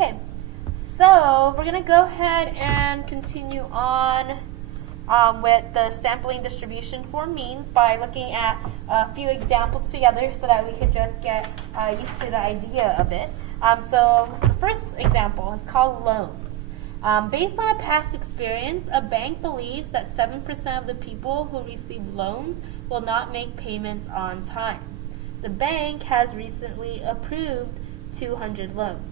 Okay, so we're going to go ahead and continue on with the sampling distribution for means by looking at a few examples together so that we could just get used to the idea of it. So the first example is called loans. Based on a past experience, a bank believes that 7% of the people who receive loans will not make payments on time. The bank has recently approved 200 loans.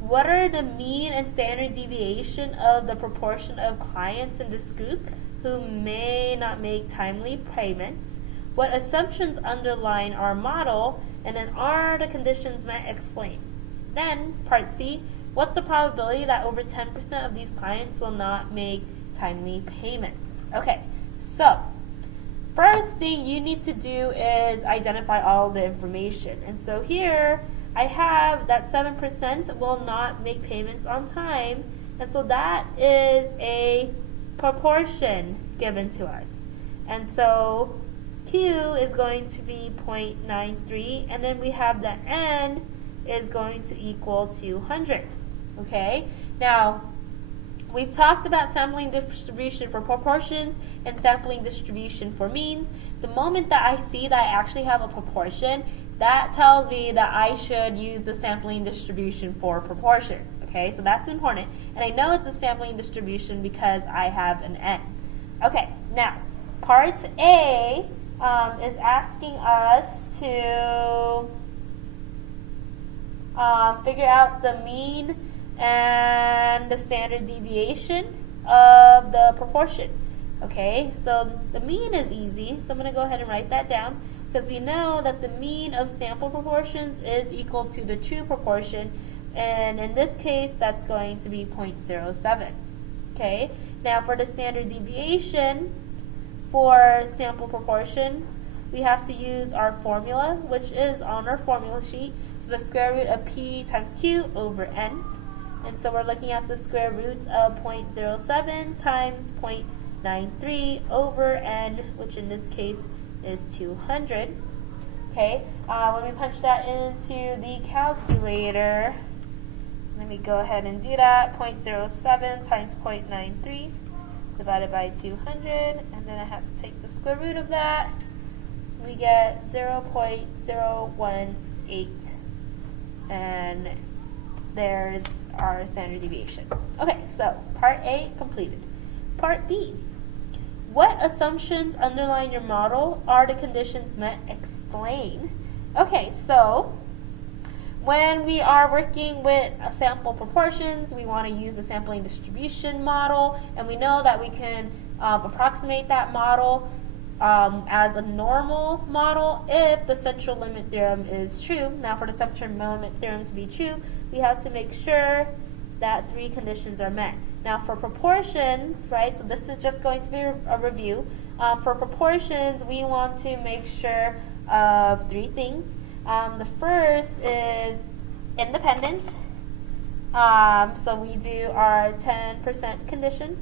What are the mean and standard deviation of the proportion of clients in this group who may not make timely payments? What assumptions underline our model? And then are the conditions met? Explain. Then, part C, what's the probability that over 10% of these clients will not make timely payments? Okay, so first thing you need to do is identify all the information. And so here I have that 7% will not make payments on time, and so that is a proportion given to us. And so Q is going to be 0.93, and then we have the N is going to equal 200. Okay, now we've talked about sampling distribution for proportions and sampling distribution for means. The moment that I see that I actually have a proportion, that tells me that I should use the sampling distribution for proportions. Okay, so that's important. And I know it's a sampling distribution because I have an N. Okay, now, part A is asking us to figure out the mean and the standard deviation of the proportion. Okay, so the mean is easy, so I'm going to go ahead and write that down, because we know that the mean of sample proportions is equal to the true proportion, and in this case that's going to be 0.07. Okay, now for the standard deviation for sample proportions, we have to use our formula, which is on our formula sheet. So the square root of P times Q over N. And so we're looking at the square root of 0.07 times 0.93 over N, which in this case is 200. Okay, when we punch that into the calculator, let me go ahead and do that. 0.07 times 0.93 divided by 200, and then I have to take the square root of that. We get 0.018, and there's our standard deviation. Okay, so part A completed. Part B. What assumptions underline your model? Are the conditions met? Explain. Okay, so when we are working with sample proportions, we want to use the sampling distribution model, and we know that we can approximate that model as a normal model if the central limit theorem is true. Now for the central limit theorem to be true, we have to make sure that 3 conditions are met. Now for proportions, right, so this is just going to be a review. For proportions, we want to make sure of 3 things. The first is independence. So we do our 10% condition,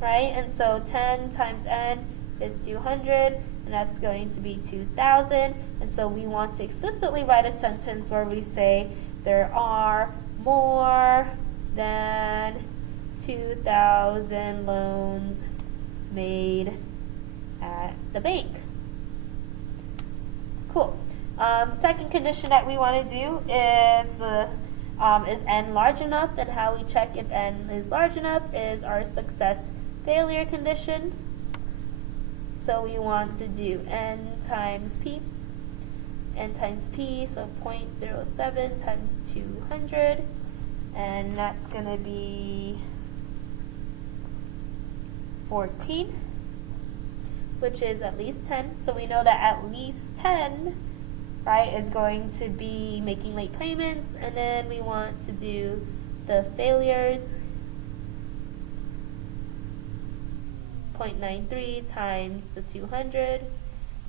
right? And so 10 times N is 200, and that's going to be 2,000. And so we want to explicitly write a sentence where we say there are more than 2,000 loans made at the bank. Cool. Second condition that we want to do is is N large enough, and how we check if N is large enough is our success failure condition. So we want to do N times P, so 0.07 times 200, and that's going to be 14, which is at least 10. So we know that at least 10, right, is going to be making late payments, and then we want to do the failures, 0.93 times the 200,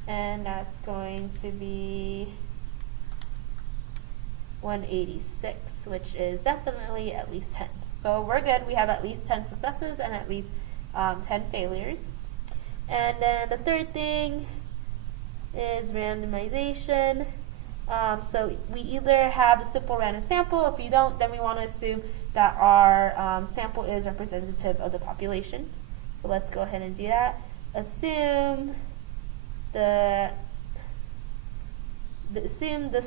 and that's going to be 186, which is definitely at least 10. So we're good. We have at least 10 successes and at least 10 failures. And then the third thing is randomization. So we either have a simple random sample. If you don't, then we want to assume that our sample is representative of the population. So let's go ahead and do that. Assume the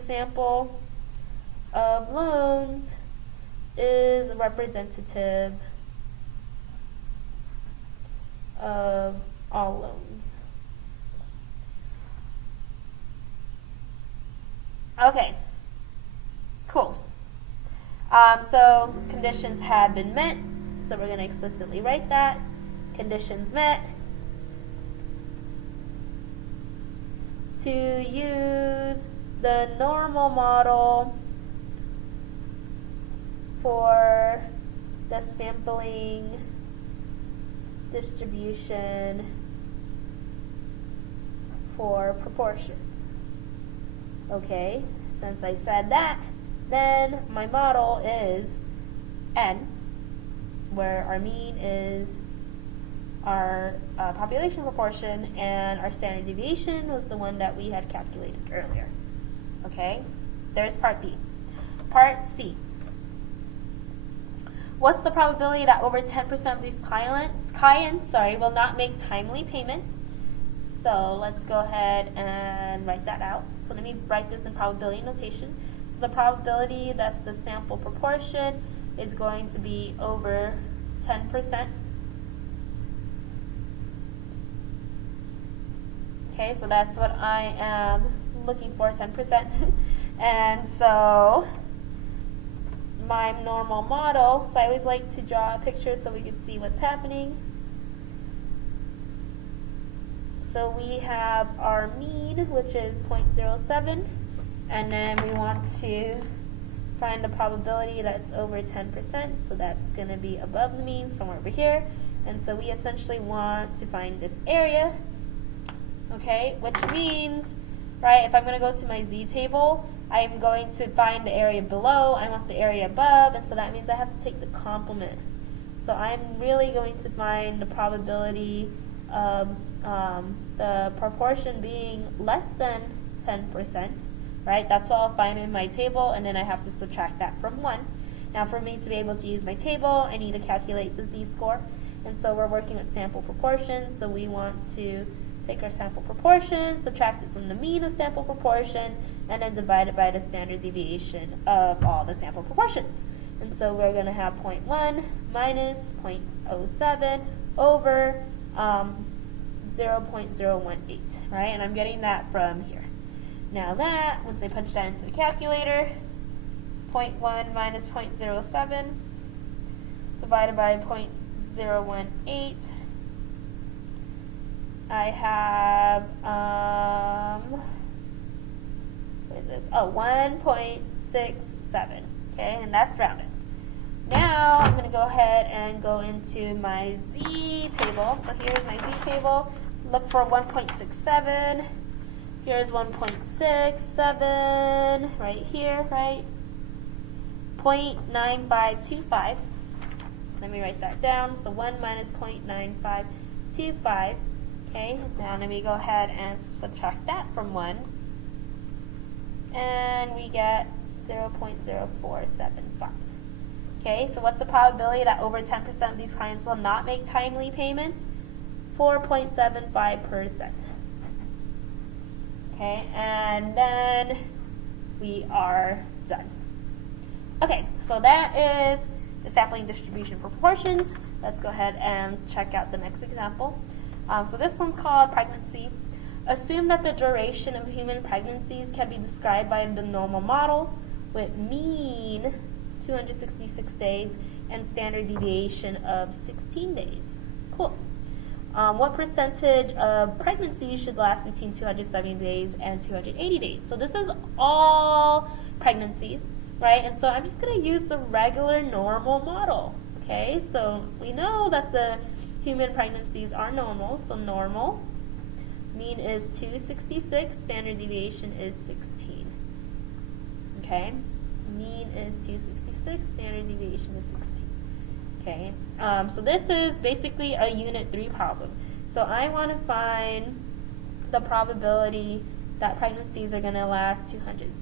sample of loans is representative of all loans. Okay, cool. So conditions have been met, so we're going to explicitly write that. Conditions met. To use the normal model for the sampling distribution for proportions. Okay, since I said that, then my model is n, where our mean is our population proportion, and our standard deviation was the one that we had calculated earlier. Okay, there's part B. Part C. What's the probability that over 10% of these clients will not make timely payments? So let's go ahead and write that out. So let me write this in probability notation. So the probability that the sample proportion is going to be over 10%. Okay, so that's what I am looking for, 10%. And so my normal model, so I always like to draw a picture so we can see what's happening. So we have our mean, which is 0.07, and then we want to find the probability that's over 10%, so that's going to be above the mean, somewhere over here. And so we essentially want to find this area, okay, which means, right, if I'm going to go to my z table, I'm going to find the area below, I want the area above, and so that means I have to take the complement. So I'm really going to find the probability of the proportion being less than 10%, right? That's what I'll find in my table, and then I have to subtract that from 1. Now for me to be able to use my table, I need to calculate the z-score, and so we're working with sample proportions, so we want to take our sample proportion, subtract it from the mean of sample proportion, and then divide it by the standard deviation of all the sample proportions. And so we're going to have 0.1 minus 0.07 over 0.018, right? And I'm getting that from here. Now that, once I punch that into the calculator, 0.1 minus 0.07 divided by 0.018, I have, what is this? Oh, 1.67, okay, and that's rounded. Now I'm going to go ahead and go into my z table. So here's my z table. Look for 1.67. Here's 1.67 right here, right? 0.9525. Let me write that down. So 1 minus 0.9525. Okay, now let me go ahead and subtract that from 1. And we get 0.0475. Okay, so what's the probability that over 10% of these clients will not make timely payments? 4.75%. Okay, and then we are done. Okay, so that is the sampling distribution proportions. Let's go ahead and check out the next example. So this one's called pregnancy. Assume that the duration of human pregnancies can be described by the normal model with mean 266 days and standard deviation of 16 days. Cool. What percentage of pregnancies should last between 270 days and 280 days? So this is all pregnancies, right? And so I'm just going to use the regular normal model. Okay, so we know that the human pregnancies are normal, so normal. Mean is 266, standard deviation is 16. Okay, mean is 266, standard deviation is 16. Okay, so this is basically a unit 3 problem. So I want to find the probability that pregnancies are going to last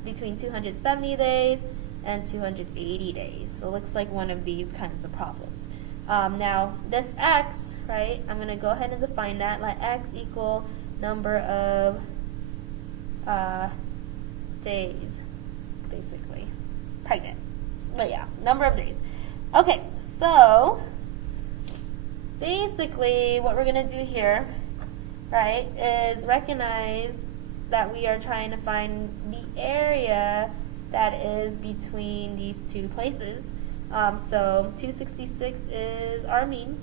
between 270 days and 280 days. So it looks like one of these kinds of problems. Now, this x, right, I'm going to go ahead and define that. Let x equal number of days, basically, pregnant. But yeah, number of days. Okay, so basically what we're going to do here, right, is recognize that we are trying to find the area that is between these two places. So 266 is our mean,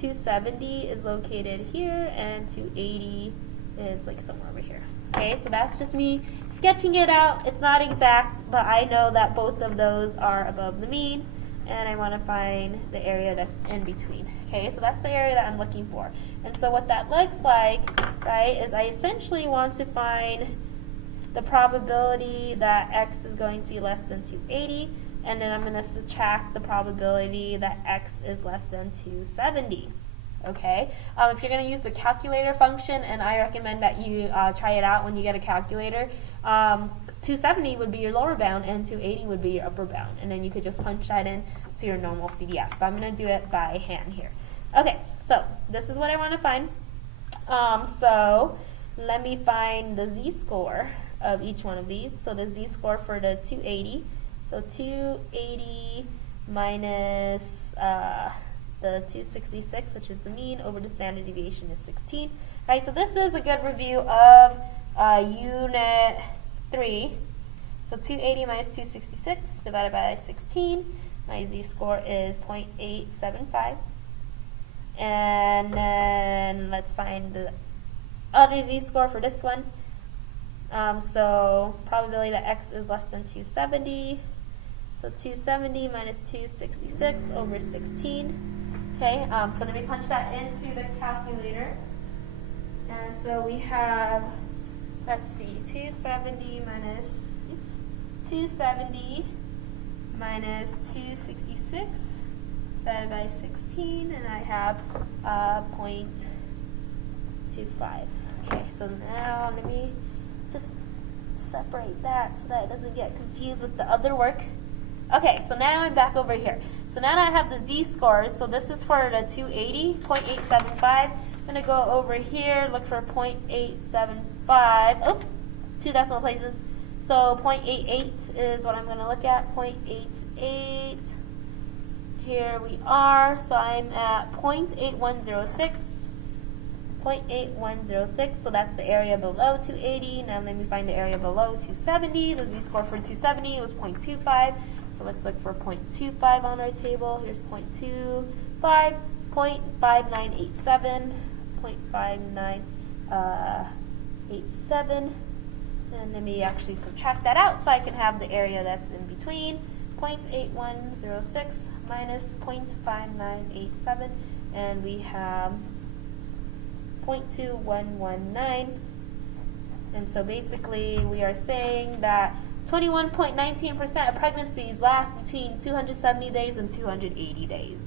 270 is located here, and 280 is like somewhere over here. Okay, so that's just me sketching it out. It's not exact, but I know that both of those are above the mean, and I want to find the area that's in between. Okay, so that's the area that I'm looking for. And so what that looks like, right, is I essentially want to find the probability that x is going to be less than 280, and then I'm going to subtract the probability that x is less than 270. Okay, if you're going to use the calculator function, and I recommend that you try it out when you get a calculator, 270 would be your lower bound and 280 would be your upper bound, and then you could just punch that in to your normal CDF. But I'm going to do it by hand here. Okay, so this is what I want to find. So let me find the z-score of each one of these. So the z-score for the 280, so 280 minus the 266, which is the mean, over the standard deviation is 16. Right, so this is a good review of Unit 3. So 280 minus 266 divided by 16. My z-score is 0.875. And then let's find the other z-score for this one. So probability that x is less than 270. So 270 minus 266 over 16. Okay, so let me punch that into the calculator. And so we have, let's see, 270 minus 266 divided by 16, and I have 0.25. Okay, so now let me just separate that so that it doesn't get confused with the other work. Okay, so now I'm back over here. So now I have the z-scores. So this is for the 280, 0.875. I'm going to go over here, look for 0.875. Oh, two decimal places. So 0.88 is what I'm going to look at. 0.88. Here we are. So I'm at 0.8106. 0.8106. So that's the area below 280. Now let me find the area below 270. The z-score for 270 was 0.25. So let's look for 0.25 on our table. Here's 0.25, 0.5987, 0.5987. And let me actually subtract that out so I can have the area that's in between. 0.8106 minus 0.5987, and we have 0.2119. And so basically we are saying that 21.19% of pregnancies last between 270 days and 280 days.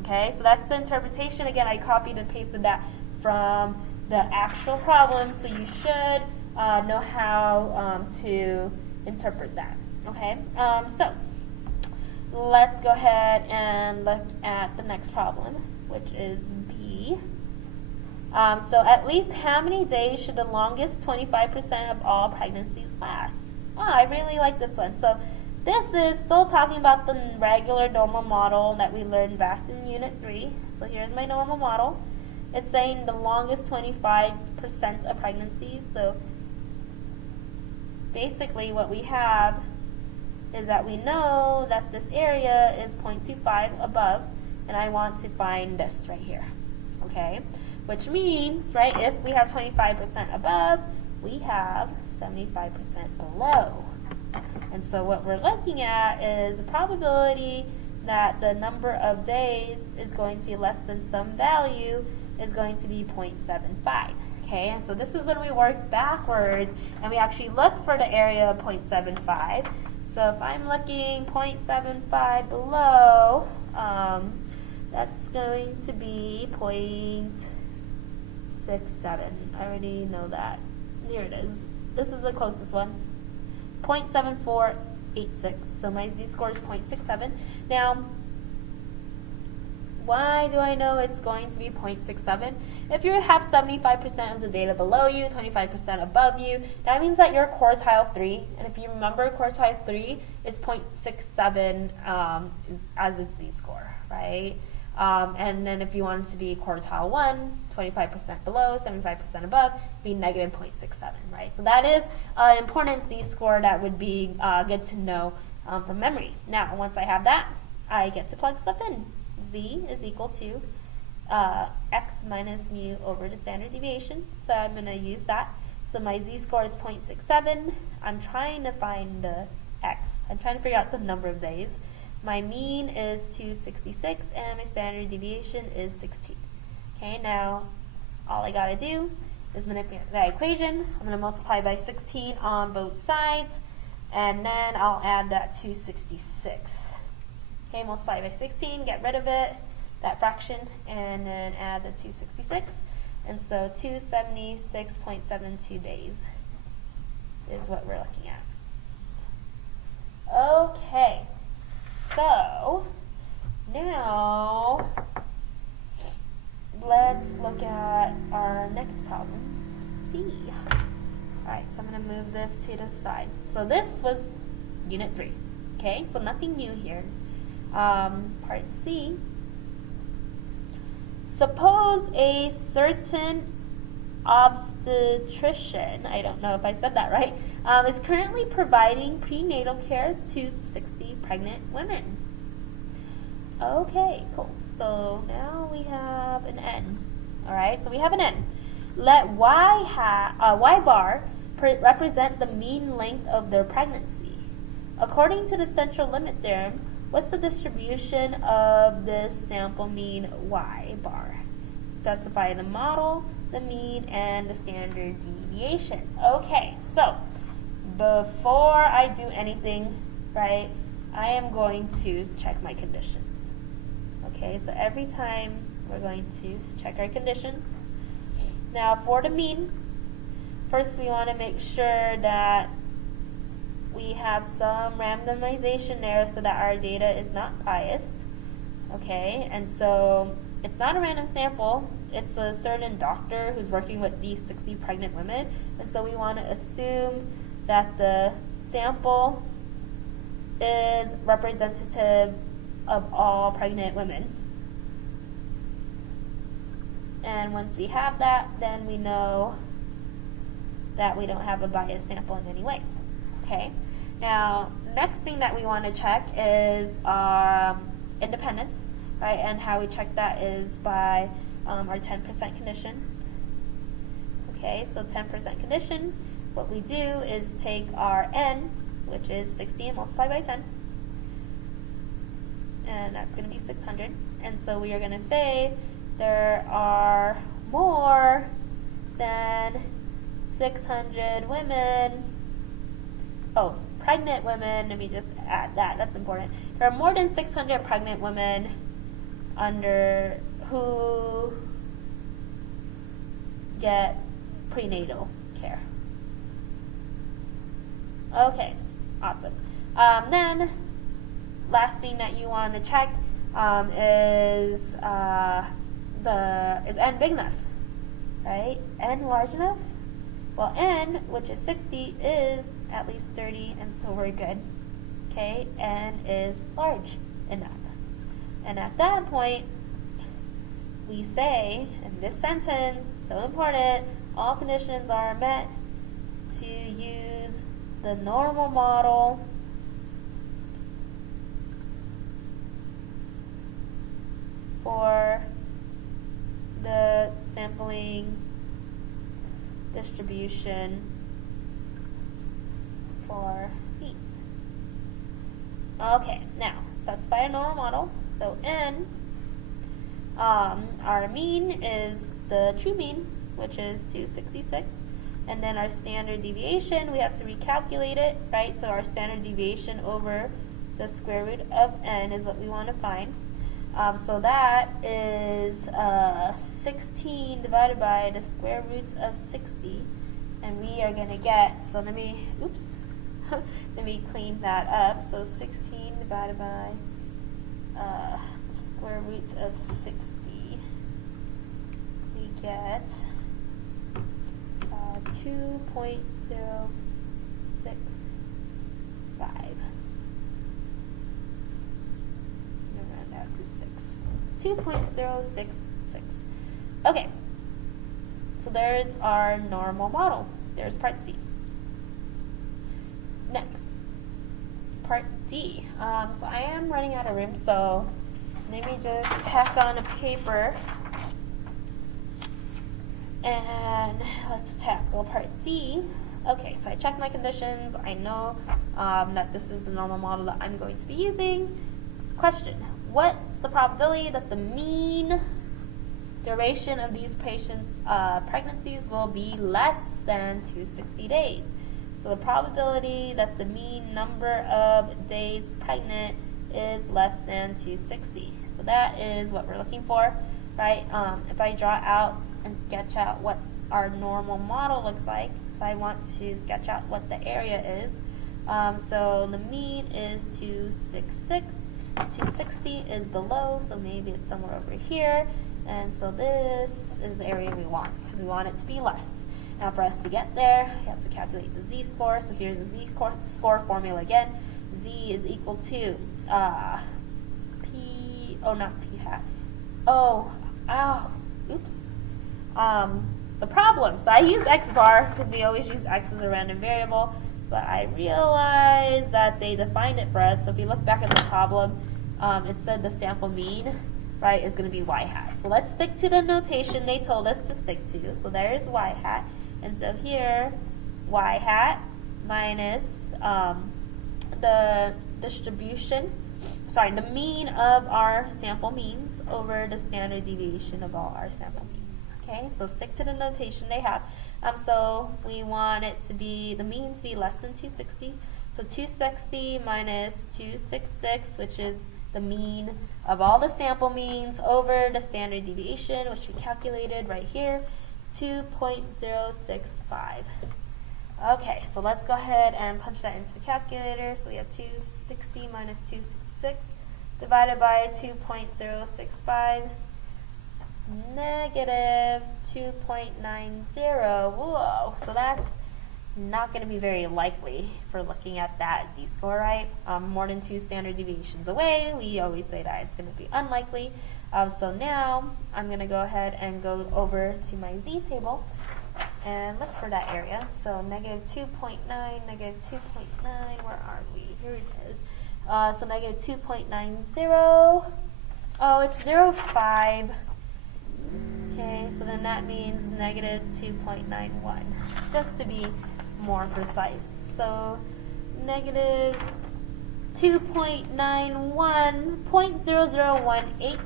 Okay, so that's the interpretation. Again, I copied and pasted that from the actual problem, so you should know how to interpret that. Okay, so let's go ahead and look at the next problem, which is B. So at least how many days should the longest 25% of all pregnancies last? Oh, I really like this one. So this is still talking about the regular normal model that we learned back in Unit 3. So here's my normal model. It's saying the longest 25% of pregnancies. So basically what we have is that we know that this area is 0.25 above, and I want to find this right here. Okay? Which means, right, if we have 25% above, we have 75% below. And so what we're looking at is the probability that the number of days is going to be less than some value is going to be 0.75. Okay, and so this is when we work backwards and we actually look for the area of 0.75. So if I'm looking 0.75 below, that's going to be 0.67. I already know that. Here it is. This is the closest one. 0.7486. So my z-score is 0.67. Now, why do I know it's going to be 0.67? If you have 75% of the data below you, 25% above you, that means that you're quartile 3. And if you remember, quartile 3 is 0.67 as its z-score, right? And then if you wanted to be quartile 1, 25% below, 75% above, be negative 0.67, right? So that is an important z-score that would be good to know from memory. Now, once I have that, I get to plug stuff in. Z is equal to x minus mu over the standard deviation. So I'm going to use that. So my z-score is 0.67. I'm trying to find the x. I'm trying to figure out the number of days. My mean is 266 and my standard deviation is 16. Okay, now all I got to do is manipulate that equation. I'm going to multiply by 16 on both sides, and then I'll add that 266. Okay, multiply by 16, get rid of it, that fraction, and then add the 266. And so 276.72 days is what we're looking at. Okay, so now let's look at our next problem, C. Alright, so I'm going to move this to the side. So this was Unit 3, okay, so nothing new here. Part C. Suppose a certain obstetrician, I don't know if I said that right, is currently providing prenatal care to 60 pregnant women. Okay, cool. So now we have an N. Alright, so we have an N. Let Y bar represent the mean length of their pregnancy. According to the central limit theorem, what's the distribution of this sample mean Y bar? Specify the model, the mean, and the standard deviation. Okay, so before I do anything, right, I am going to check my conditions. Okay, so every time we're going to check our conditions. Now for the mean, first we want to make sure that we have some randomization there so that our data is not biased. Okay, and so it's not a random sample, it's a certain doctor who's working with these 60 pregnant women, and so we want to assume that the sample is representative of all pregnant women. And once we have that, then we know that we don't have a biased sample in any way. Okay. Now, next thing that we want to check is independence, right? And how we check that is by our 10% condition. Okay, so 10% condition, what we do is take our N, which is 60, and multiply by 10. And that's going to be 600. And so we are going to say there are more than 600 women. Oh, pregnant women, let me just add that, that's important. There are more than 600 pregnant women under who get prenatal care. Okay, awesome. Then, last thing that you want to check is N big enough, right? N large enough? Well, N, which is 60, is at least 30, and so we're good. Okay, N is large enough. And at that point, we say, in this sentence, so important, all conditions are met to use the normal model for the sampling distribution for E. Okay, now specify a normal model. So N, our mean is the true mean, which is 266. And then our standard deviation, we have to recalculate it, right? So our standard deviation over the square root of N is what we want to find. So that is 16 divided by the square roots of 60, And we are going to get, so let me clean that up. So 16 divided by square root of 60, we get 2.065. Round out to 6. 2.066. Okay. So there's our normal model. There's part C. Next, part D. So I am running out of room, so let me just tack on a paper and let's tackle part D. Okay, so I checked my conditions. I know that this is the normal model that I'm going to be using. Question: what's the probability that the mean duration of these patients' pregnancies will be less than 260 days? So the probability that the mean number of days pregnant is less than 260. So that is what we're looking for, right? If I draw out and sketch out what our normal model looks like, so I want to sketch out what the area is. So the mean is 266. 260 is the low, so maybe it's somewhere over here. And so this is the area we want, because we want it to be less. Now for us to get there, we have to calculate the z-score. So here's the z-score formula again. Z is equal to the problem. So I used x bar because we always use x as a random variable, but I realized that they defined it for us. So if you look back at the problem, it said the sample mean, right, is going to be y hat. So let's stick to the notation they told us to stick to. So there's y hat. And so here, y hat minus the mean of our sample means over the standard deviation of all our sample means. Okay, so stick to the notation they have. So we want it to be, the mean to be less than 260. So 260 minus 266, which is the mean of all the sample means over the standard deviation, which we calculated right here, 2.065. Okay, so let's go ahead and punch that into the calculator. So we have 260 minus 266 divided by 2.065, negative 2.90. Whoa, so that's not going to be very likely for looking at that z-score, right? More than 2 standard deviations away, we always say that it's going to be unlikely. So now I'm going to go ahead and go over to my z table and look for that area. So negative 2.9, negative 2.9, where are we? Here it is. So negative 2.90. Oh, it's 0.5. Okay, so then that means negative 2.91, just to be more precise. So negative 2.91, 0.0018.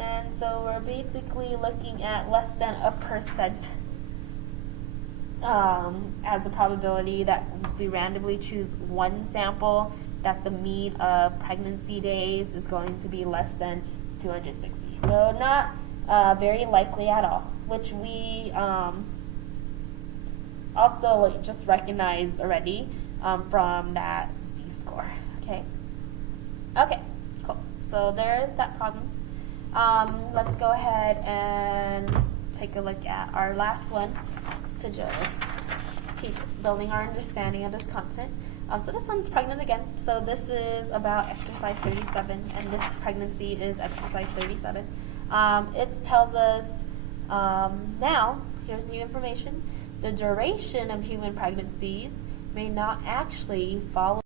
And so we're basically looking at less than 1% as the probability that if we randomly choose one sample, that the mean of pregnancy days is going to be less than 260. So not very likely at all, which we also just recognized already from that z-score. Okay. Okay, cool. So there's that problem. Let's go ahead and take a look at our last one to just keep building our understanding of this content. So this one's pregnant again. So this is about exercise 37, and this pregnancy is exercise 37. It tells us now, here's new information, the duration of human pregnancies may not actually follow